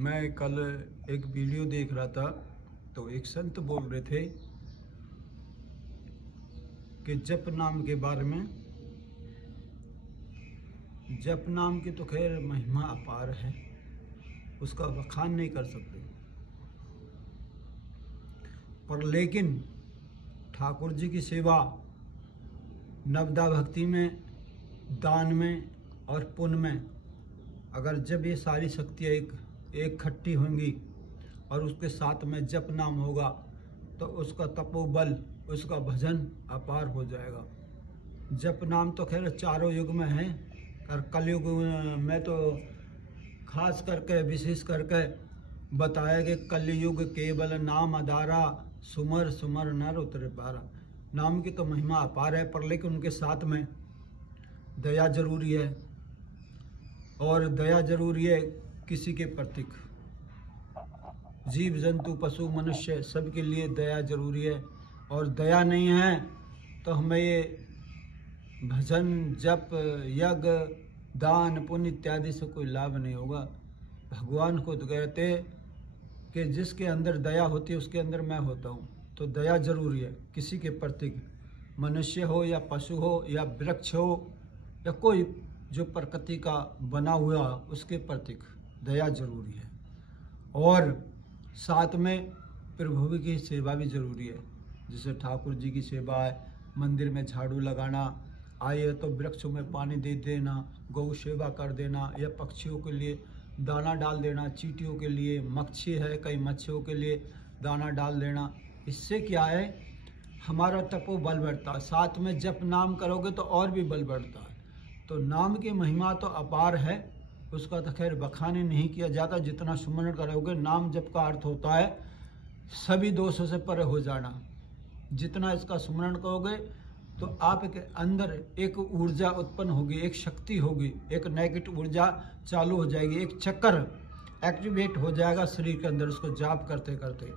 मैं कल एक वीडियो देख रहा था तो एक संत बोल रहे थे कि जप नाम के बारे में। जप नाम की तो खैर महिमा अपार है, उसका बखान नहीं कर सकते, पर लेकिन ठाकुर जी की सेवा नवदा भक्ति में, दान में और पुण्य में, अगर जब ये सारी शक्तियाँ एक इकट्ठी होंगी और उसके साथ में जप नाम होगा तो उसका तपोबल, उसका भजन अपार हो जाएगा। जप नाम तो खैर चारों युग में है, और कलयुग में तो खास करके विशेष करके बताया कि कलयुग केवल नाम आधारा, सुमर सुमर नर उतरे पारा। नाम की तो महिमा अपार है, पर लेकिन उनके साथ में दया जरूरी है, और दया जरूरी है किसी के प्रति। जीव जंतु पशु मनुष्य सबके लिए दया जरूरी है, और दया नहीं है तो हमें ये भजन जप यज्ञ दान पुण्य इत्यादि से कोई लाभ नहीं होगा। भगवान खुद कहते कि जिसके अंदर दया होती है उसके अंदर मैं होता हूँ। तो दया जरूरी है किसी के प्रति, मनुष्य हो या पशु हो या वृक्ष हो या कोई जो प्रकृति का बना हुआ उसके प्रति दया जरूरी है। और साथ में प्रभु की सेवा भी जरूरी है, जैसे ठाकुर जी की सेवा है, मंदिर में झाड़ू लगाना, आए तो वृक्षों में पानी दे देना, गौ सेवा कर देना, या पक्षियों के लिए दाना डाल देना, चींटियों के लिए, मच्छी है कई मच्छियों के लिए दाना डाल देना। इससे क्या है, हमारा तपो बल बढ़ता है। साथ में जप नाम करोगे तो और भी बल बढ़ता है। तो नाम की महिमा तो अपार है, उसका तो खैर बखान ही नहीं किया जाता। जितना सुमरण करोगे, नाम जप का अर्थ होता है सभी दोषों से परे हो जाना। जितना इसका सुमरण करोगे तो आपके अंदर एक ऊर्जा उत्पन्न होगी, एक शक्ति होगी, एक नेगेटिव ऊर्जा चालू हो जाएगी, एक चक्कर एक्टिवेट हो जाएगा शरीर के अंदर उसको जाप करते करते।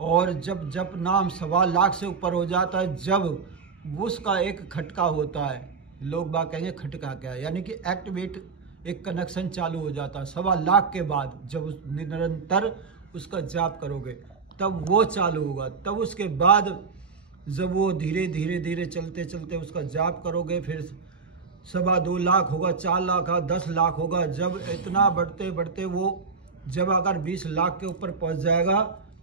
और जब जप नाम 1.25 लाख से ऊपर हो जाता है, जब उसका एक खटका होता है, लोग बात कहेंगे खटका क्या है, यानी कि एक्टिवेट एक कनेक्शन चालू हो जाता है 1.25 लाख के बाद। जब उस निरंतर उसका जाप करोगे तब वो चालू होगा। तब उसके बाद जब वो धीरे धीरे धीरे चलते चलते उसका जाप करोगे, फिर 2.25 लाख होगा, 4 लाख, 10 लाख होगा। जब इतना बढ़ते बढ़ते वो जब अगर 20 लाख के ऊपर पहुंच जाएगा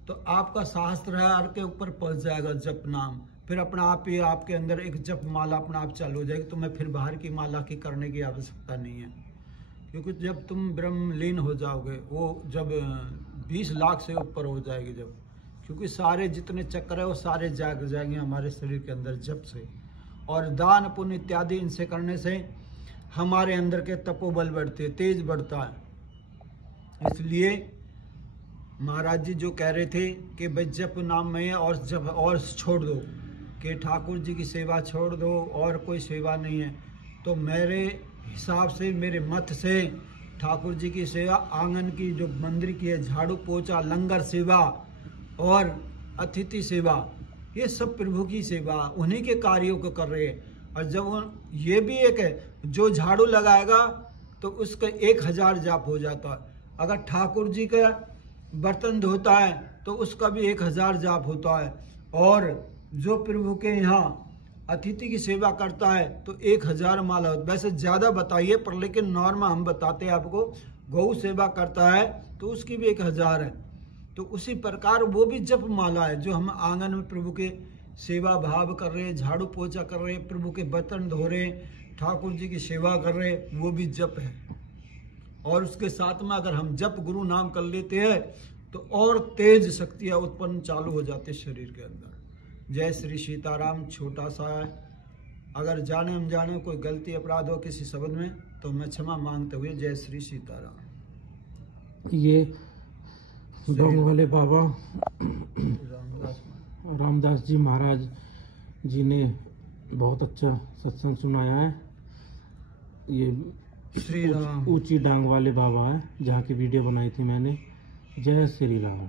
तो आपका सहस्त्र के ऊपर पहुंच जाएगा जप नाम। फिर अपना आप ही आपके अंदर एक जप माला अपना आप चालू हो जाएगी। तुम्हें फिर बाहर की माला की करने की आवश्यकता नहीं है, क्योंकि जब तुम ब्रह्मलीन हो जाओगे, वो जब 20 लाख से ऊपर हो जाएगी, जब क्योंकि सारे जितने चक्र है वो सारे जाग जाएंगे हमारे शरीर के अंदर जप से। और दान पुण्य इत्यादि इनसे करने से हमारे अंदर के तपोबल बढ़ते, तेज बढ़ता है। इसलिए महाराज जी जो कह रहे थे कि भाई जप नाम में और जब और छोड़ दो, कि ठाकुर जी की सेवा छोड़ दो और कोई सेवा नहीं है, तो मेरे हिसाब से, मेरे मत से ठाकुर जी की सेवा, आंगन की जो मंदिर की है, झाड़ू पोछा, लंगर सेवा और अतिथि सेवा, ये सब प्रभु की सेवा, उन्हीं के कार्यों को कर रहे हैं। और जब ये भी एक है, जो झाड़ू लगाएगा तो उसका 1000 जाप हो जाता है। अगर ठाकुर जी का बर्तन धोता है तो उसका भी 1000 जाप होता है। और जो प्रभु के यहाँ अतिथि की सेवा करता है तो 1000 माला होता है। वैसे ज़्यादा बताइए, पर लेकिन नॉर्मल हम बताते हैं आपको। गौ सेवा करता है तो उसकी भी 1000 है। तो उसी प्रकार वो भी जप माला है, जो हम आंगन में प्रभु के सेवा भाव कर रहे हैं, झाड़ू पोछा कर रहे हैं, प्रभु के बर्तन धो रहे हैं, ठाकुर जी की सेवा कर रहे हैं, वो भी जप है। और उसके साथ में अगर हम जप गुरु नाम कर लेते हैं तो और तेज शक्तियाँ उत्पन्न चालू हो जाती है शरीर के अंदर। जय श्री सीताराम। छोटा सा है, अगर जाने हम जाने कोई गलती अपराध हो किसी शब्द में तो मैं क्षमा मांगते हुए जय श्री सीताराम। ये डोंग वाले बाबा रामदास जी महाराज जी ने बहुत अच्छा सत्संग सुनाया है। ये श्री राम ऊंची डांग वाले बाबा है, जहाँ की वीडियो बनाई थी मैंने। जय श्री राम।